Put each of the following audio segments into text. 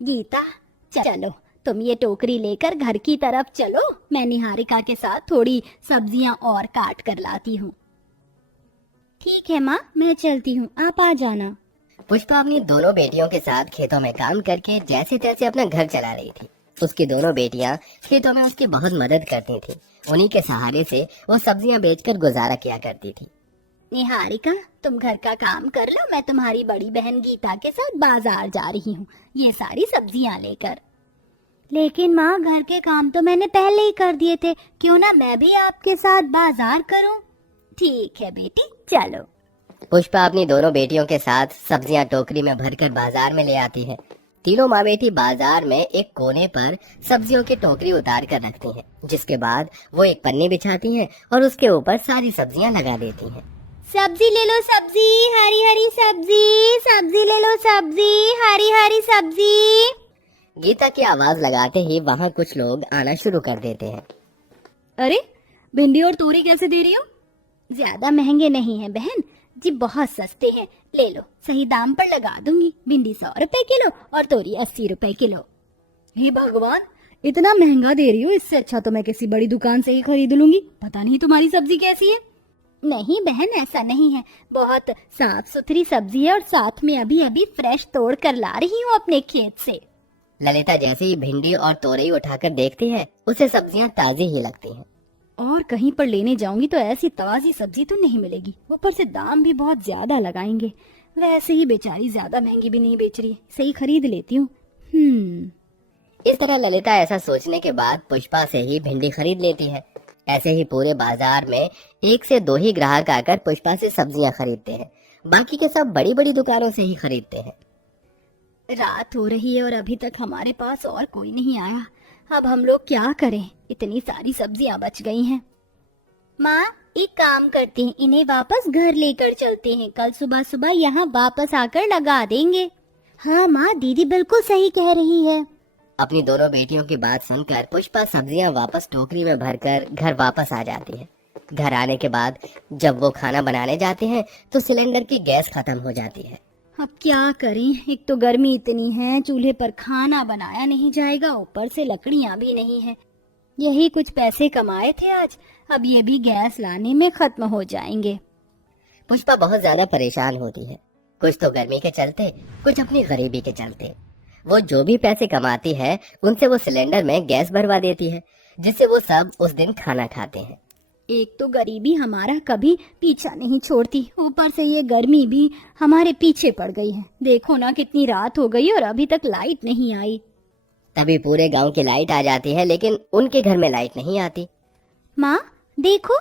गीता, चलो तुम ये टोकरी लेकर घर की तरफ चलो, मैं निहारिका के साथ थोड़ी सब्जियां और काट कर लाती हूँ। ठीक है माँ, मैं चलती हूँ, आप आ जाना। पुष्पा अपनी दोनों बेटियों के साथ खेतों में काम करके जैसे तैसे अपना घर चला रही थी। उसकी दोनों बेटियां खेतों में उसकी बहुत मदद करती थी। उन्हीं के सहारे से वो सब्जियां बेचकर गुजारा किया करती थी। निहारिका, तुम घर का काम कर लो, मैं तुम्हारी बड़ी बहन गीता के साथ बाजार जा रही हूँ ये सारी सब्जियां लेकर। लेकिन माँ, घर के काम तो मैंने पहले ही कर दिए थे, क्यों ना मैं भी आपके साथ बाजार करूँ? ठीक है बेटी, चलो। पुष्पा अपनी दोनों बेटियों के साथ सब्जियां टोकरी में भरकर बाजार में ले आती है। तीनों माँ बेटी बाजार में एक कोने पर सब्जियों की टोकरी उतार कर रखती हैं, जिसके बाद वो एक पन्नी बिछाती हैं और उसके ऊपर सारी सब्जियां लगा देती हैं। सब्जी ले लो, सब्जी, हरी हरी सब्जी, सब्जी ले लो, सब्जी, हरी हरी सब्जी। गीता की आवाज लगाते ही वहाँ कुछ लोग आना शुरू कर देते हैं। अरे, भिंडी और तोरी कैसे दे रही हो? ज्यादा महंगे नहीं है बहन जी, बहुत सस्ते हैं, ले लो, सही दाम पर लगा दूंगी। भिंडी 100 रुपए किलो और तोरी 80 रुपए किलो। हे भगवान, इतना महंगा दे रही हो, इससे अच्छा तो मैं किसी बड़ी दुकान से ही खरीद लूंगी। पता नहीं तुम्हारी सब्जी कैसी है। नहीं बहन, ऐसा नहीं है, बहुत साफ सुथरी सब्जी है और साथ में अभी अभी फ्रेश तोड़ कर ला रही हूँ अपने खेत से। ललिता जैसे ही भिंडी और तोरई उठाकर देखती है, उसे सब्जियां ताजी ही लगती हैं। और कहीं पर लेने जाऊंगी तो ऐसी ताजी सब्जी तो नहीं मिलेगी, ऊपर से दाम भी बहुत ज्यादा लगाएंगे। वैसे ही बेचारी ज्यादा महंगी भी नहीं बेच रही है, सही खरीद लेती हूँ। इस तरह ललिता ऐसा सोचने के बाद पुष्पा से ही भिंडी खरीद लेती है। ऐसे ही पूरे बाजार में 1 से 2 ही ग्राहक आकर पुष्पा से सब्जियां खरीदते हैं। बाकी के सब बड़ी बड़ी दुकानों से ही खरीदते हैं। रात हो रही है और अभी तक हमारे पास और कोई नहीं आया। अब हम लोग क्या करें, इतनी सारी सब्जियां बच गई हैं। माँ, एक काम करते हैं, इन्हें वापस घर लेकर चलते हैं, कल सुबह सुबह यहाँ वापस आकर लगा देंगे। हाँ माँ, दीदी बिल्कुल सही कह रही है। अपनी दोनों बेटियों की बात सुनकर पुष्पा सब्जियां वापस टोकरी में भरकर घर वापस आ जाती है। घर आने के बाद जब वो खाना बनाने जाते हैं तो सिलेंडर की गैस खत्म हो जाती है। अब क्या करें, एक तो गर्मी इतनी है, चूल्हे पर खाना बनाया नहीं जाएगा, ऊपर से लकड़ियां भी नहीं है। यही कुछ पैसे कमाए थे आज, अब ये भी गैस लाने में खत्म हो जाएंगे। पुष्पा बहुत ज्यादा परेशान होती है, कुछ तो गर्मी के चलते, कुछ अपनी गरीबी के चलते। वो जो भी पैसे कमाती है उनसे वो सिलेंडर में गैस भरवा देती है, जिससे वो सब उस दिन खाना खाते हैं। एक तो गरीबी हमारा कभी पीछा नहीं छोड़ती, ऊपर से ये गर्मी भी हमारे पीछे पड़ गई है। देखो ना, कितनी रात हो गई और अभी तक लाइट नहीं आई। तभी पूरे गांव की लाइट आ जाती है, लेकिन उनके घर में लाइट नहीं आती। माँ देखो,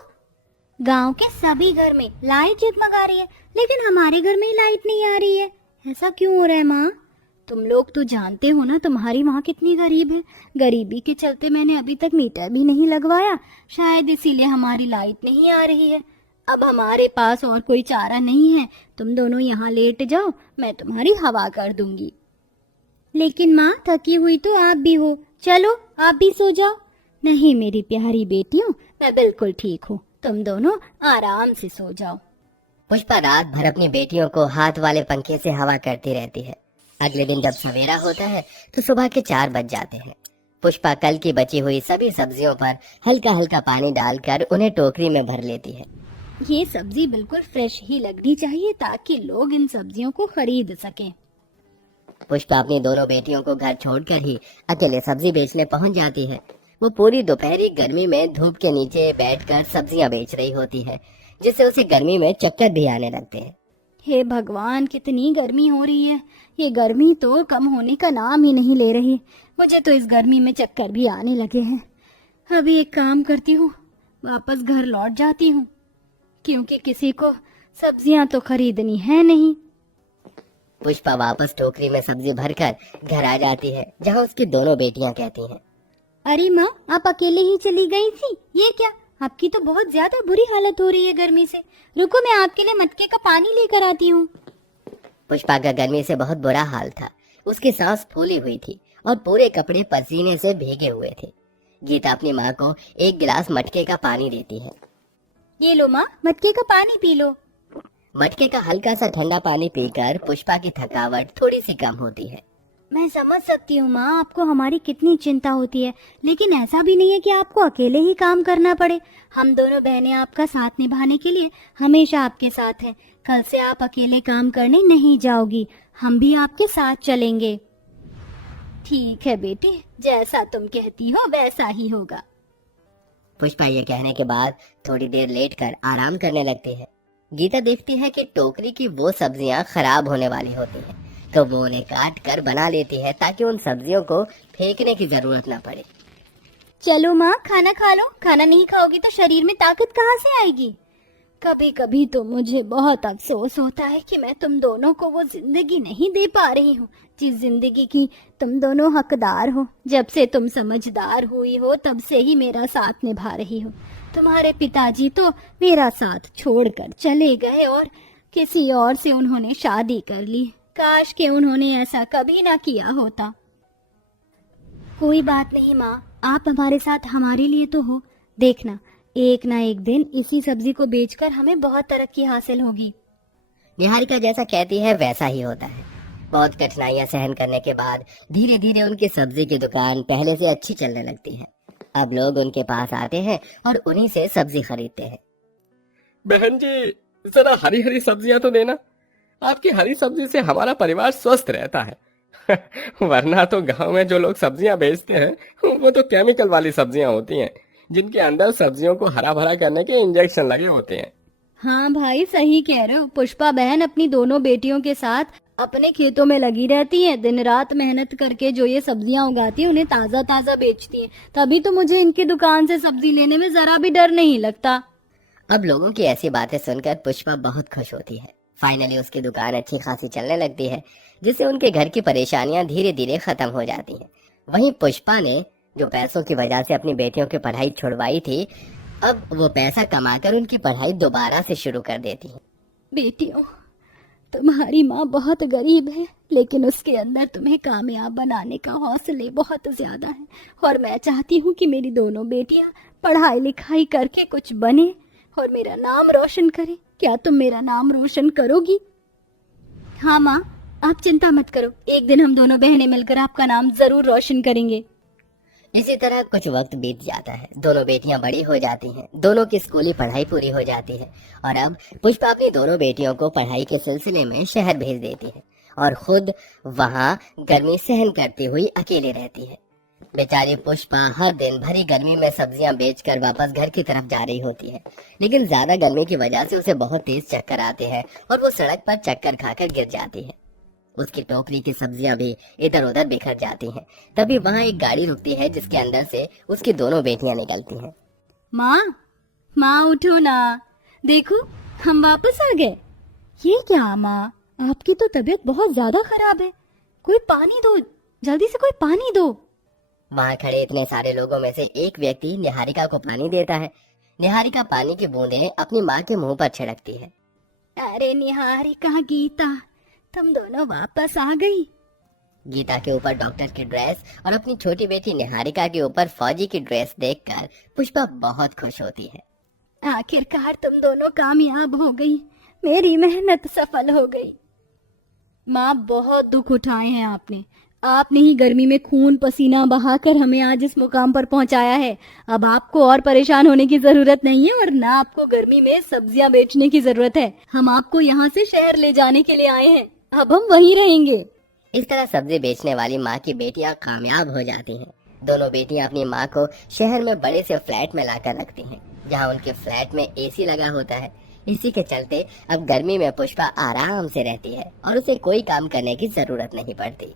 गांव के सभी घर में लाइट जगमगा रही है, लेकिन हमारे घर में लाइट नहीं आ रही है। ऐसा क्यों हो रहा है माँ? तुम लोग तो जानते हो ना, तुम्हारी माँ कितनी गरीब है। गरीबी के चलते मैंने अभी तक मीटर भी नहीं लगवाया, शायद इसीलिए हमारी लाइट नहीं आ रही है। अब हमारे पास और कोई चारा नहीं है, तुम दोनों यहाँ लेट जाओ, मैं तुम्हारी हवा कर दूंगी। लेकिन माँ, थकी हुई तो आप भी हो, चलो आप भी सो जाओ। नहीं मेरी प्यारी बेटियों, मैं बिल्कुल ठीक हूँ, तुम दोनों आराम से सो जाओ। पुष्पा रात भर अपनी बेटियों को हाथ वाले पंखे से हवा करती रहती है। अगले दिन जब सवेरा होता है तो सुबह के 4 बज जाते हैं। पुष्पा कल की बची हुई सभी सब्जियों पर हल्का हल्का पानी डालकर उन्हें टोकरी में भर लेती है। ये सब्जी बिल्कुल फ्रेश ही लगनी चाहिए ताकि लोग इन सब्जियों को खरीद सकें। पुष्पा अपनी दोनों बेटियों को घर छोड़कर ही अकेले सब्जी बेचने पहुंच जाती है। वो पूरी दोपहरी गर्मी में धूप के नीचे बैठकर सब्जियां बेच रही होती है, जिससे उसे गर्मी में चक्कर भी आने लगते हैं। हे भगवान, कितनी गर्मी हो रही है। ये गर्मी तो कम होने का नाम ही नहीं ले रही। मुझे तो इस गर्मी में चक्कर भी आने लगे हैं। अभी एक काम करती हूँ, वापस घर लौट जाती हूँ, क्योंकि किसी को सब्जियां तो खरीदनी है नहीं। पुष्पा वापस टोकरी में सब्जी भरकर घर आ जाती है, जहाँ उसकी दोनों बेटियां कहती हैं, अरे माँ, आप अकेले ही चली गई थी, ये क्या? आपकी तो बहुत ज्यादा बुरी हालत हो रही है गर्मी से। रुको, मैं आपके लिए मटके का पानी लेकर आती हूँ। पुष्पा का गर्मी से बहुत बुरा हाल था। उसकी सांस फूली हुई थी और पूरे कपड़े पसीने से भीगे हुए थे। गीता अपनी माँ को 1 गिलास मटके का पानी देती है। ये लो माँ, मटके का पानी पी लो। मटके का हल्का सा ठंडा पानी पीकर पुष्पा की थकावट थोड़ी सी कम होती है। मैं समझ सकती हूँ माँ, आपको हमारी कितनी चिंता होती है, लेकिन ऐसा भी नहीं है कि आपको अकेले ही काम करना पड़े। हम दोनों बहनें आपका साथ निभाने के लिए हमेशा आपके साथ हैं। कल से आप अकेले काम करने नहीं जाओगी, हम भी आपके साथ चलेंगे। ठीक है बेटी, जैसा तुम कहती हो वैसा ही होगा। पुष्पा ये कहने के बाद थोड़ी देर लेटकर आराम करने लगती है। गीता देखती है कि टोकरी की वो सब्जियां खराब होने वाली होती हैं, तो वो उन्हें काट कर बना लेती है ताकि उन सब्जियों को फेंकने की जरूरत न पड़े। चलो माँ, खाना खा लो। खाना नहीं खाओगी तो शरीर में ताकत कहाँ से आएगी। कभी कभी तो मुझे बहुत अफसोस होता है कि मैं तुम दोनों को वो जिंदगी नहीं दे पा रही हूँ जिस जिंदगी की तुम दोनों हकदार हो। जब से तुम समझदार हुई हो तब से ही मेरा साथ निभा रही हो। तुम्हारे पिताजी तो मेरा साथ छोड़कर चले गए और किसी और से उन्होंने शादी कर ली। काश कि उन्होंने ऐसा कभी ना किया होता। कोई बात नहीं माँ, आप हमारे साथ हमारे लिए तो हो। देखना, एक ना एक दिन इसी सब्जी को बेचकर हमें बहुत तरक्की हासिल होगी। निहारिका जैसा कहती है वैसा ही होता है। बहुत कठिनाइयां सहन करने के बाद धीरे धीरे उनकी सब्जी की दुकान पहले से अच्छी चलने लगती है। अब लोग उनके पास आते हैं और उन्हीं से सब्जी खरीदते हैं। बहन जी, जरा हरी हरी सब्जियां तो देना। आपकी हरी सब्जी से हमारा परिवार स्वस्थ रहता है। वरना तो गांव में जो लोग सब्जियां बेचते हैं वो तो केमिकल वाली सब्जियां होती हैं, जिनके अंदर सब्जियों को हरा भरा करने के इंजेक्शन लगे होते हैं। हाँ भाई, सही कह रहे हो। पुष्पा बहन अपनी दोनों बेटियों के साथ अपने खेतों में लगी रहती हैं। दिन रात मेहनत करके जो ये सब्जियां उगाती हैं उन्हें ताजा ताजा बेचती हैं। तभी तो मुझे इनकी दुकान से सब्जी लेने में जरा भी डर नहीं लगता। अब लोगों की ऐसी बातें सुनकर पुष्पा बहुत खुश होती है। फाइनली उसकी दुकान अच्छी खासी चलने लगती है, जिससे उनके घर की परेशानियां धीरे धीरे खत्म हो जाती हैं। वहीं पुष्पा ने जो पैसों की वजह से अपनी बेटियों की पढ़ाई छुड़वाई थी, अब वो पैसा कमाकर उनकी पढ़ाई दोबारा से शुरू कर देती है। बेटियों, तुम्हारी माँ बहुत गरीब है, लेकिन उसके अंदर तुम्हें कामयाब बनाने का हौसले बहुत ज्यादा है। और मैं चाहती हूँ कि मेरी दोनों बेटियाँ पढ़ाई लिखाई करके कुछ बने और मेरा नाम रोशन करे। क्या तुम मेरा नाम रोशन करोगी? हाँ माँ, आप चिंता मत करो, एक दिन हम दोनों बहनें मिलकर आपका नाम जरूर रोशन करेंगे। इसी तरह कुछ वक्त बीत जाता है। दोनों बेटियां बड़ी हो जाती हैं, दोनों की स्कूली पढ़ाई पूरी हो जाती है और अब पुष्पा अपनी दोनों बेटियों को पढ़ाई के सिलसिले में शहर भेज देती है और खुद वहां गर्मी सहन करती हुई अकेले रहती है। बेचारी पुष्पा हर दिन भरी गर्मी में सब्जियां बेचकर वापस घर की तरफ जा रही होती है, लेकिन ज्यादा गर्मी की वजह से उसे बहुत तेज चक्कर आते हैं और वो सड़क पर चक्कर खाकर गिर जाती है। उसकी टोकरी की सब्जियां भी इधर उधर बिखर जाती हैं। तभी वहां एक गाड़ी रुकती है, जिसके अंदर से उसकी दोनों बेटियां निकलती हैं। माँ उठो ना, देखो हम वापस आ गए। ये क्या माँ, आपकी तो तबीयत बहुत ज्यादा खराब है। कोई पानी दो, जल्दी से कोई पानी दो। वहां खड़े इतने सारे लोगों में से एक व्यक्ति निहारिका को पानी देता है। निहारिका पानी की बूंदें अपनी माँ के मुंह पर छिड़कती है। अरे निहारिका, गीता, तुम दोनों वापस आ गई। गीता के ऊपर डॉक्टर की ड्रेस और अपनी छोटी बेटी निहारिका के ऊपर फौजी की ड्रेस देखकर पुष्पा बहुत खुश होती है। आखिरकार तुम दोनों कामयाब हो गई, मेरी मेहनत सफल हो गई। माँ, बहुत दुख उठाए हैं आपने। आपने ही गर्मी में खून पसीना बहाकर हमें आज इस मुकाम पर पहुंचाया है। अब आपको और परेशान होने की जरूरत नहीं है और ना आपको गर्मी में सब्जियां बेचने की जरूरत है। हम आपको यहाँ से शहर ले जाने के लिए आए हैं, अब हम वहीं रहेंगे। इस तरह सब्जी बेचने वाली माँ की बेटियां कामयाब हो जाती हैं। दोनों बेटियां अपनी माँ को शहर में बड़े से फ्लैट में लाकर रखती हैं, जहाँ उनके फ्लैट में एसी लगा होता है। इसी के चलते अब गर्मी में पुष्पा आराम से रहती है और उसे कोई काम करने की जरूरत नहीं पड़ती।